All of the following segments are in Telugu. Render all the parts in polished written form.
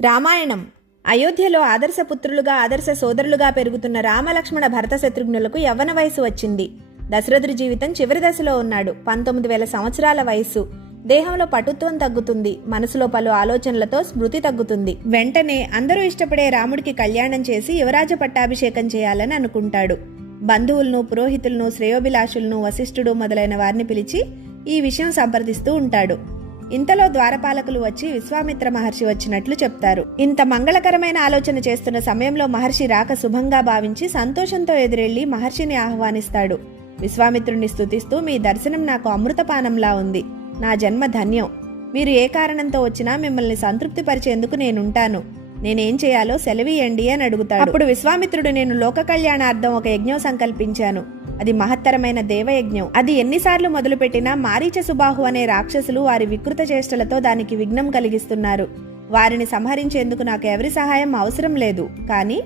రామాయణం. అయోధ్యలో ఆదర్శపుత్రులుగా ఆదర్శ సోదరులుగా పెరుగుతున్న రామలక్ష్మణ భరత శత్రుఘ్నులకు యవ్వన వయసు వచ్చింది. దశరథుడి జీవితం చివరి దశలో ఉన్నాడు. 19,000 సంవత్సరాల వయస్సు. దేహంలో పటుత్వం తగ్గుతుంది. మనసులో పలు ఆలోచనలతో స్మృతి తగ్గుతుంది. వెంటనే అందరూ ఇష్టపడే రాముడికి కళ్యాణం చేసి యువరాజ పట్టాభిషేకం చేయాలని అనుకుంటాడు. బంధువులను, పురోహితులను, శ్రేయోభిలాషులను, వశిష్ఠుడు మొదలైన వారిని పిలిచి ఈ విషయం సంప్రదిస్తూ ఉంటాడు. ఇంతలో ద్వారపాలకులు వచ్చి విశ్వామిత్ర మహర్షి వచ్చినట్లు చెప్తారు. ఇంత మంగళకరమైన ఆలోచన చేస్తున్న సమయంలో మహర్షి రాక శుభంగా భావించి సంతోషంతో ఎదురెళ్లి మహర్షిని ఆహ్వానిస్తాడు. విశ్వామిత్రుని స్తుతిస్తూ, మీ దర్శనం నాకు అమృతపానంలా ఉంది. నా జన్మ ధన్యం. మీరు ఏ కారణంతో వచ్చినా మిమ్మల్ని సంతృప్తి పరిచేందుకు నేనుంటాను. నేనేం చేయాలో సెలవీయండి అని అడుగుతాడు. అప్పుడు విశ్వామిత్రుడు, నేను లోక కళ్యాణార్థం ఒక యజ్ఞం సంకల్పించాను. అది మహత్తరమైన దేవయజ్ఞం. అది ఎన్నిసార్లు మొదలుపెట్టినా మారీచ సుబాహు అనే రాక్షసులు వారి వికృత చేష్టలతో దానికి విఘ్నం కలిగిస్తున్నారు. వారిని సంహరించేందుకు నాకు ఎవరి సహాయం అవసరం లేదు. కానీ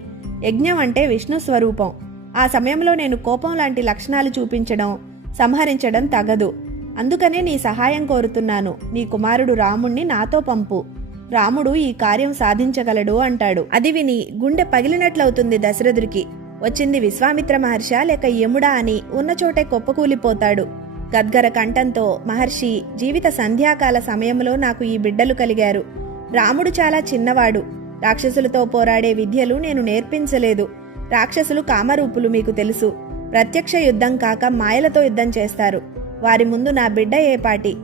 యజ్ఞం అంటే విష్ణు స్వరూపం. ఆ సమయంలో నేను కోపం లాంటి లక్షణాలు చూపించడం, సంహరించడం తగదు. అందుకనే నీ సహాయం కోరుతున్నాను. నీ కుమారుడు రాముణ్ణి నాతో పంపు. రాముడు ఈ కార్యం సాధించగలడు అంటాడు. అది విని గుండె పగిలినట్లవుతుంది దశరథుడికి. వచ్చింది విశ్వామిత్ర మహర్షా లేక యముడా అని ఉన్న చోటే కొప్పకూలిపోతాడు. గద్గర కంఠంతో, మహర్షి, జీవిత సంధ్యాకాల సమయంలో నాకు ఈ బిడ్డలు కలిగారు. రాముడు చాలా చిన్నవాడు. రాక్షసులతో పోరాడే విద్యలు నేను నేర్పించలేదు. రాక్షసులు కామరూపులు మీకు తెలుసు. ప్రత్యక్ష యుద్ధం కాక మాయలతో యుద్ధం చేస్తారు. వారి ముందు నా బిడ్డ ఏపాటి.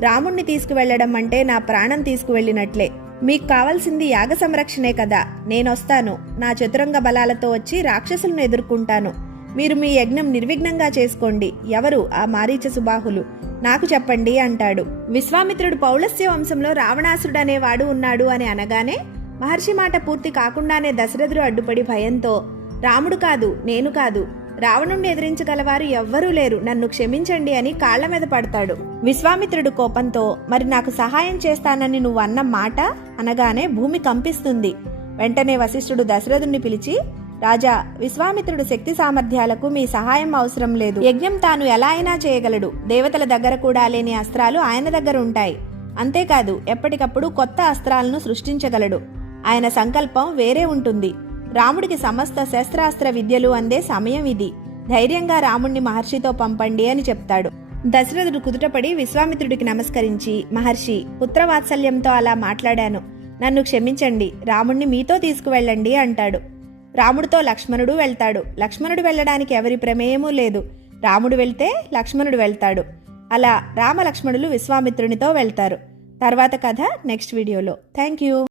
రాముణ్ణి తీసుకువెళ్లడం అంటే నా ప్రాణం తీసుకువెళ్లినట్లే. మీకు కావాల్సింది యాగ సంరక్షణే కదా. నేనొస్తాను. నా చతురంగ బలాలతో వచ్చి రాక్షసులను ఎదుర్కొంటాను. మీరు మీ యజ్ఞం నిర్విఘ్నంగా చేసుకోండి. ఎవరు ఆ మారీచ సుబాహులు నాకు చెప్పండి అంటాడు. విశ్వామిత్రుడు పౌలస్య వంశంలో రావణాసురుడు అనేవాడు ఉన్నాడు అని అనగానే మహర్షి మాట పూర్తి కాకుండానే దశరథుడు అడ్డుపడి భయంతో, రాముడు కాదు, నేను కాదు, రావణుణ్ణి ఎదిరించగలవారు ఎవ్వరూ లేరు, నన్ను క్షమించండి అని కాళ్ల మీద పడతాడు. విశ్వామిత్రుడు కోపంతో, మరి నాకు సహాయం చేస్తానని నువ్వు అన్న మాట అనగానే భూమి కంపిస్తుంది. వెంటనే వశిష్ఠుడు దశరథుణ్ణి పిలిచి, రాజా, విశ్వామిత్రుడు శక్తి సామర్థ్యాలకు మీ సహాయం అవసరం లేదు. యజ్ఞం తాను ఎలా అయినా చేయగలడు. దేవతల దగ్గర కూడా లేని అస్త్రాలు ఆయన దగ్గర ఉంటాయి. అంతేకాదు ఎప్పటికప్పుడు కొత్త అస్త్రాలను సృష్టించగలడు. ఆయన సంకల్పం వేరే ఉంటుంది. రాముడికి సమస్త శస్త్రాస్త్ర విద్యలు అందే సమయం ఇది. ధైర్యంగా రాముణ్ణి మహర్షితో పంపండి అని చెప్తాడు. దశరథుడు కుదుటపడి విశ్వామిత్రుడికి నమస్కరించి, మహర్షి, పుత్రవాత్సల్యంతో అలా మాట్లాడాను. నన్ను క్షమించండి. రాముణ్ణి మీతో తీసుకువెళ్ళండి అంటాడు. రాముడితో లక్ష్మణుడు వెళ్తాడు. లక్ష్మణుడు వెళ్ళడానికి ఎవరి ప్రమేయమూ లేదు. రాముడు వెళ్తే లక్ష్మణుడు వెళ్తాడు. అలా రామ లక్ష్మణులు విశ్వామిత్రునితో వెళ్తారు. తర్వాత కథ నెక్స్ట్ వీడియోలో. Thank you.